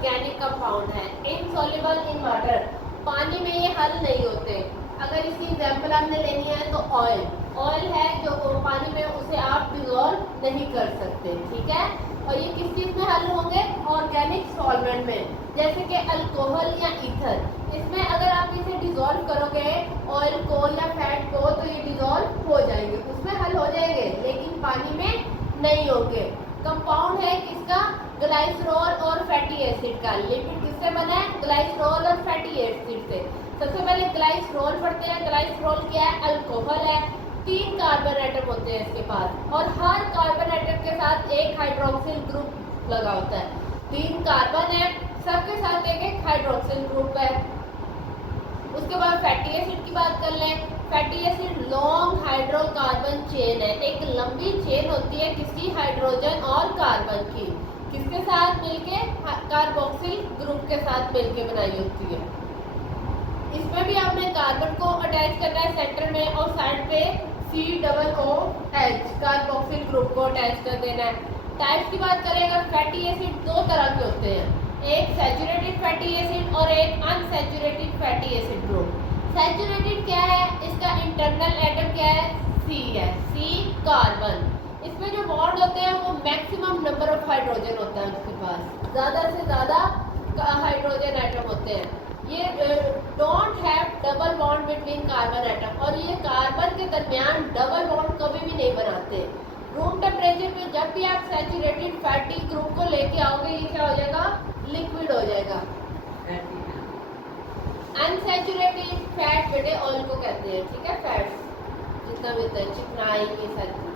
Organic compound है, insoluble in water, पानी में ये हल नहीं होते। अगर इसकी एग्जांपल आपने लेनी है तो ऑयल, ऑयल है जो पानी में, उसे आप डिजोल्व नहीं कर सकते, ठीक है। और ये किस चीज़ में हल होंगे? ऑर्गेनिक सॉल्वेंट में, जैसे कि अल्कोहल या ईथर। इसमें अगर आप इसे डिजोल्व करोगे ऑयल को या फैट को तो ये डिजोल्व हो जाएंगे, उसमें हल हो जाएंगे, लेकिन पानी में नहीं होंगे। कंपाउंड है किसका? ग्लाइसरॉल और फैटी एसिड का। लिपिड किससे बना है? ग्लाइसरॉल और फैटी एसिड से। सबसे पहले ग्लाइसरॉल पढ़ते हैं। ग्लाइसरॉल क्या है? अल्कोहल है। 3 कार्बन एटम होते हैं इसके पास, और हर कार्बन एटम के साथ एक हाइड्रोक्सिल ग्रुप लगा होता है। 3 कार्बन है, सबके साथ एक एक हाइड्रोक्सिल ग्रुप है। उसके बाद फैटी एसिड की बात कर लें। Fatty acid long hydrocarbon chain है, एक लंबी चेन होती है किसकी? हाइड्रोजन और कार्बन की। किसके साथ मिलके? कार्बोक्सिल ग्रुप के साथ मिलके बनाई होती है। इसमें भी आपने कार्बन को अटैच करना है सेंटर में, और साइड पे COOH कार्बोक्सिल ग्रुप को अटैच कर देना है। टाइप्स की बात करें अगर, फैटी एसिड 2 तरह के होते हैं, एक सैचुरेटेड फैटी एसिड और एक unsaturated fatty acid group. Saturated क्या है? इसका इंटरनल एटम क्या है? C है, C कार्बन। इसमें जो बॉन्ड होते हैं वो मैक्सिमम नंबर ऑफ हाइड्रोजन होता है उसके पास, ज़्यादा से ज़्यादा हाइड्रोजन एटम होते हैं। ये don't have double bond between carbon atom, और ये कार्बन के दरमियान डबल बॉन्ड कभी भी नहीं बनाते। रूम टेम्परेचर पे जब भी आप सैचुरेटेड फैटी ग्रुप को लेके आओगे, ये क्या हो जाएगा? लिक्विड हो जाएगा। अनसैचुरेटेड फैट बेटे ऑयल को कहते हैं, ठीक है, फैट्स जितना भी होता है, चिकनाई, ये सारी।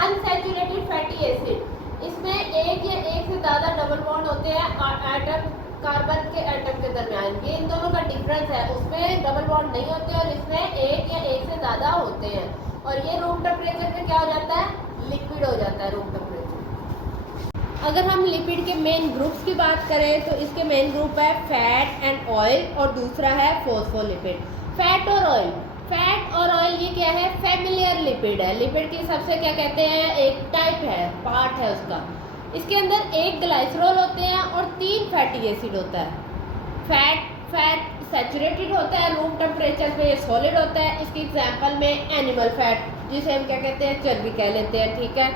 अनसैचुरेटेड फैटी एसिड, इसमें एक या एक से ज़्यादा डबल बॉन्ड होते हैं एटम, कार्बन के एटम के दरमियान। ये इन दोनों का डिफरेंस है, उसमें डबल बॉन्ड नहीं होते और इसमें एक या एक से ज़्यादा होते हैं। और ये रूम टेम्परेचर पे क्या हो जाता है? लिक्विड हो जाता है रूम टेम्परेचर। अगर हम लिपिड के मेन ग्रुप्स की बात करें तो इसके मेन ग्रुप है फैट एंड ऑयल, और दूसरा है फॉस्फोलिपिड। फैट और ऑयल, फैट और ऑयल ये क्या है? फैमिलियर लिपिड है। लिपिड की सबसे क्या कहते हैं? एक टाइप है, पार्ट है उसका। इसके अंदर एक ग्लाइसरॉल होते हैं और 3 फैटी एसिड होता है। फैट सैचुरेटेड होता है, रूम टेम्परेचर पे ये सॉलिड होता है। इसकी एग्जांपल में एनिमल फैट, जिसे हम क्या कहते हैं? चर्बी कह लेते हैं, ठीक है।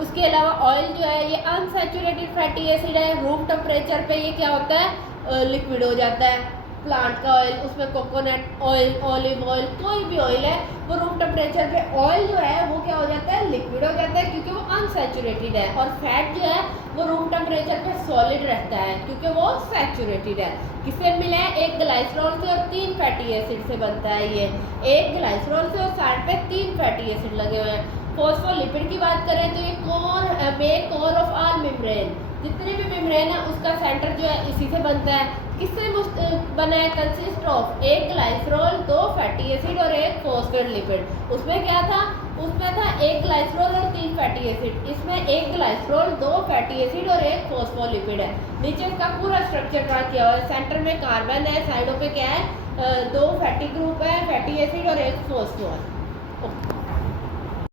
उसके अलावा ऑयल जो है ये अनसैचुरेटेड फैटी एसिड है, रूम टेम्परेचर पे ये क्या होता है? लिक्विड हो जाता है। प्लांट का ऑयल, उसमें कोकोनट ऑयल, ऑलिव ऑयल, कोई भी ऑयल है, वो रूम टेम्परेचर पे ऑयल जो है वो क्या हो जाता है? लिक्विड हो जाता है, क्योंकि वो अनसैचुरेटेड है। और फैट जो है वो रूम टेम्परेचर पे सॉलिड रहता है, क्योंकि वो सैचुरेटेड है। किससे मिला है? एक ग्लाइसरॉल से और 3 फैटी एसिड से बनता है ये। एक ग्लाइसरॉल से और साइड पे 3 फैटी एसिड लगे हुए हैं। फॉस्फोलिपिड की बात करें तो ये कोर ऑफ आल मेम्ब्रेन, जितने भी मेम्ब्रेन है उसका सेंटर जो है इसी से बनता है। किससे बना है? कंसिस्ट ऑफ एक ग्लाइसरॉल, 2 फैटी एसिड और एक फॉस्फोलिपिड। उसमें क्या था? उसमें था एक ग्लाइसरॉल और 3 फैटी एसिड। इसमें एक ग्लाइसरॉल, 2 फैटी एसिड और एक फॉस्फोलिपिड है। नीचे इसका पूरा स्ट्रक्चर ड्रा किया हुआ है। सेंटर में कार्बन है, साइडों पे क्या है? 2 फैटी ग्रुप है, फैटी एसिड और एक फॉस्फो है।